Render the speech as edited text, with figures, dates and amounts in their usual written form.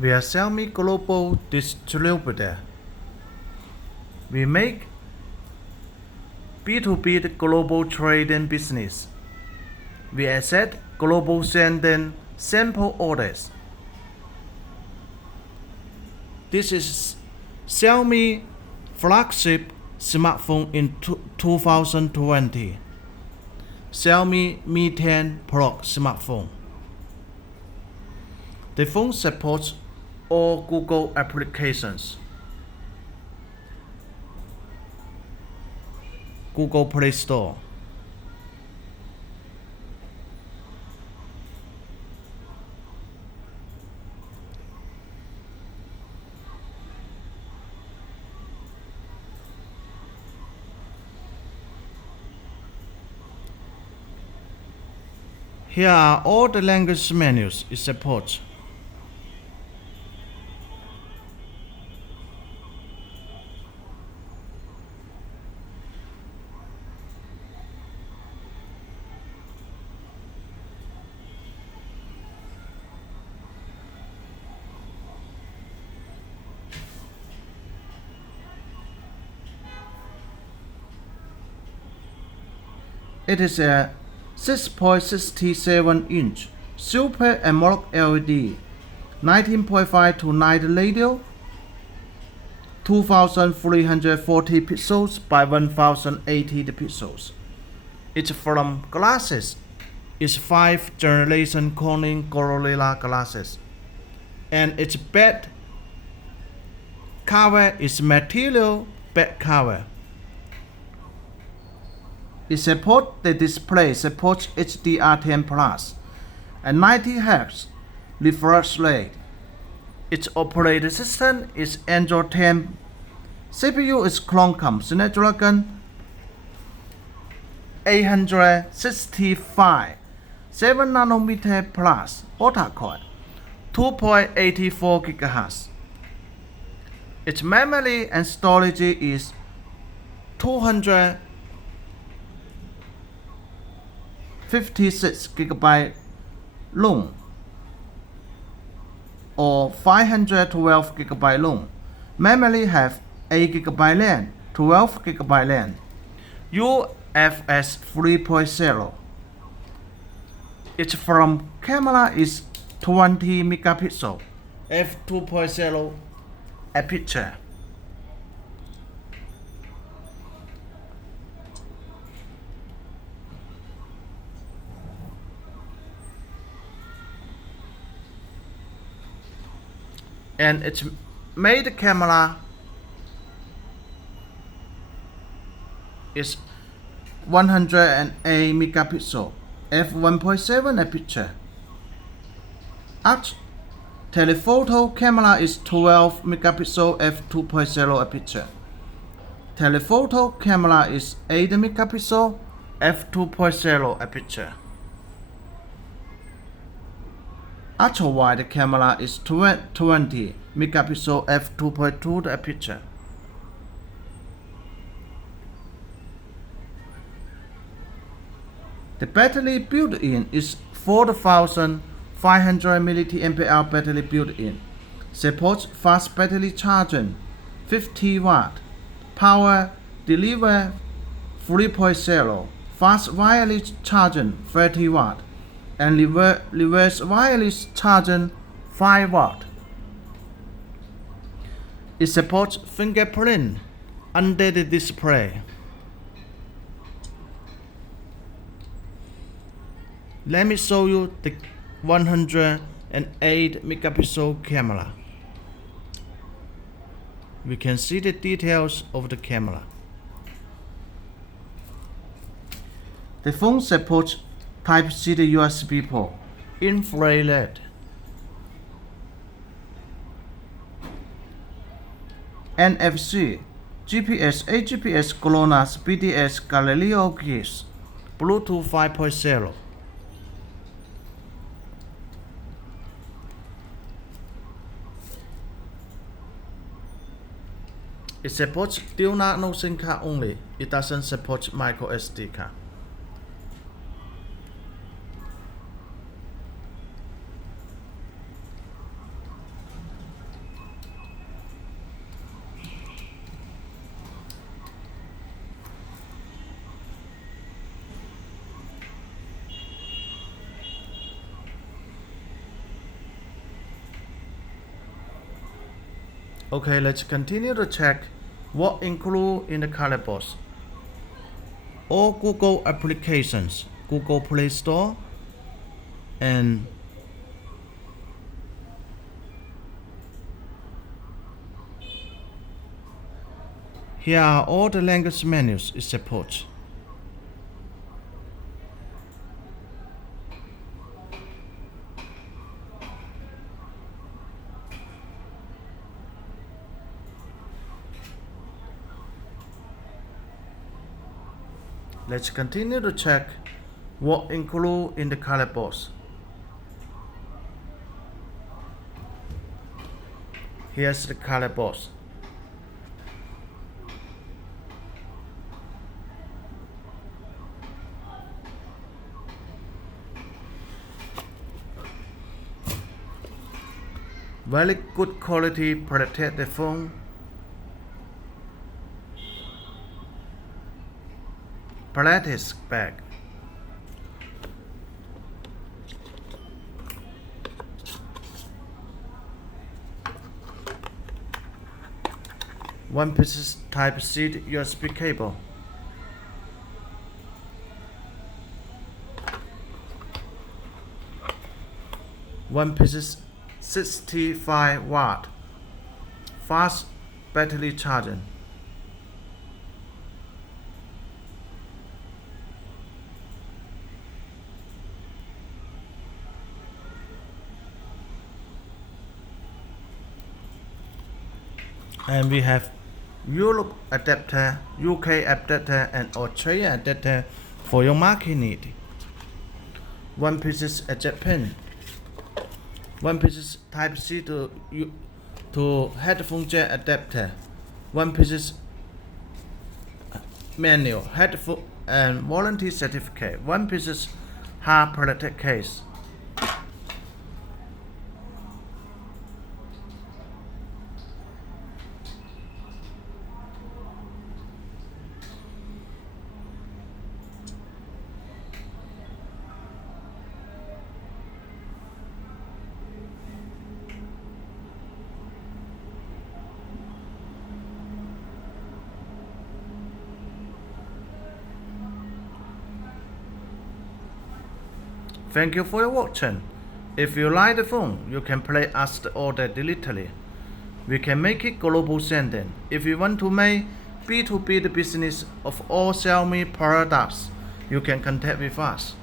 We are Xiaomi Global Distributor. We make B2B global trading business. We accept global SHEN sample orders. This is Xiaomi flagship smartphone in 2020. Xiaomi Mi10 Pro smartphone. The phone supports all Google applications. Google Play Store. Here are all the language menus it supports. It is a 6.67-inch Super AMOLED LED, 19.5 to 9 radio, 2340 pixels by 1080 pixels. Its front glasses is 5th generation Corning Gorilla glasses, and its back cover is material back cover. The display supports HDR10 Plus and 90 Hz refresh rate. Its operating system is Android 10. CPU is Qualcomm Snapdragon 865 7nm Plus octa-core, 2.84 GHz. Its memory and storage is 256 GB ROM or 512 GB ROM. Memory have 8 GB RAM, 12 GB RAM. UFS 3.0. Its front camera is 20 megapixel, f2.0 aperture. And its main camera is 108 megapixel, f1.7 aperture. Telephoto camera is 12 megapixel, f2.0 aperture. Telephoto camera is 8 megapixel, f2.0 aperture. Ultra-wide camera is 20 megapixel, f2.2 aperture. The battery built-in is 4500 mAh battery built-in. Supports fast battery charging, 50 watt. Power delivery 3.0. Fast wireless charging, 30 watt. And reverse wireless charging 5 watt. It supports fingerprint under the display. Let me show you the 108 megapixel camera. We can see the details of the camera. The phone supports Type-C USB port, infrared, NFC, GPS, AGPS, GLONASS, BDS, Galileo keys, Bluetooth 5.0. It supports dual nano SIM card only. It doesn't support micro SD card. Okay, let's continue to check what include in the color box. All Google applications, Google Play Store, and here are all the language menus it supports. Let's continue to check what include in the color box. Here's the color box. Very good quality protect the phone. Plastic bag. One piece Type-C USB cable. One piece 65-watt fast battery charging. And we have Europe adapter, UK adapter, and Australia adapter for your market need. One piece eject pin. One piece Type-C to headphone jack adapter. One piece manual headphone and warranty certificate. One piece hard protect case. Thank you for your watching. If you like the phone, you can place us the order directly. We can make it global sending. If you want to make B2B the business of all Xiaomi products, you can contact with us.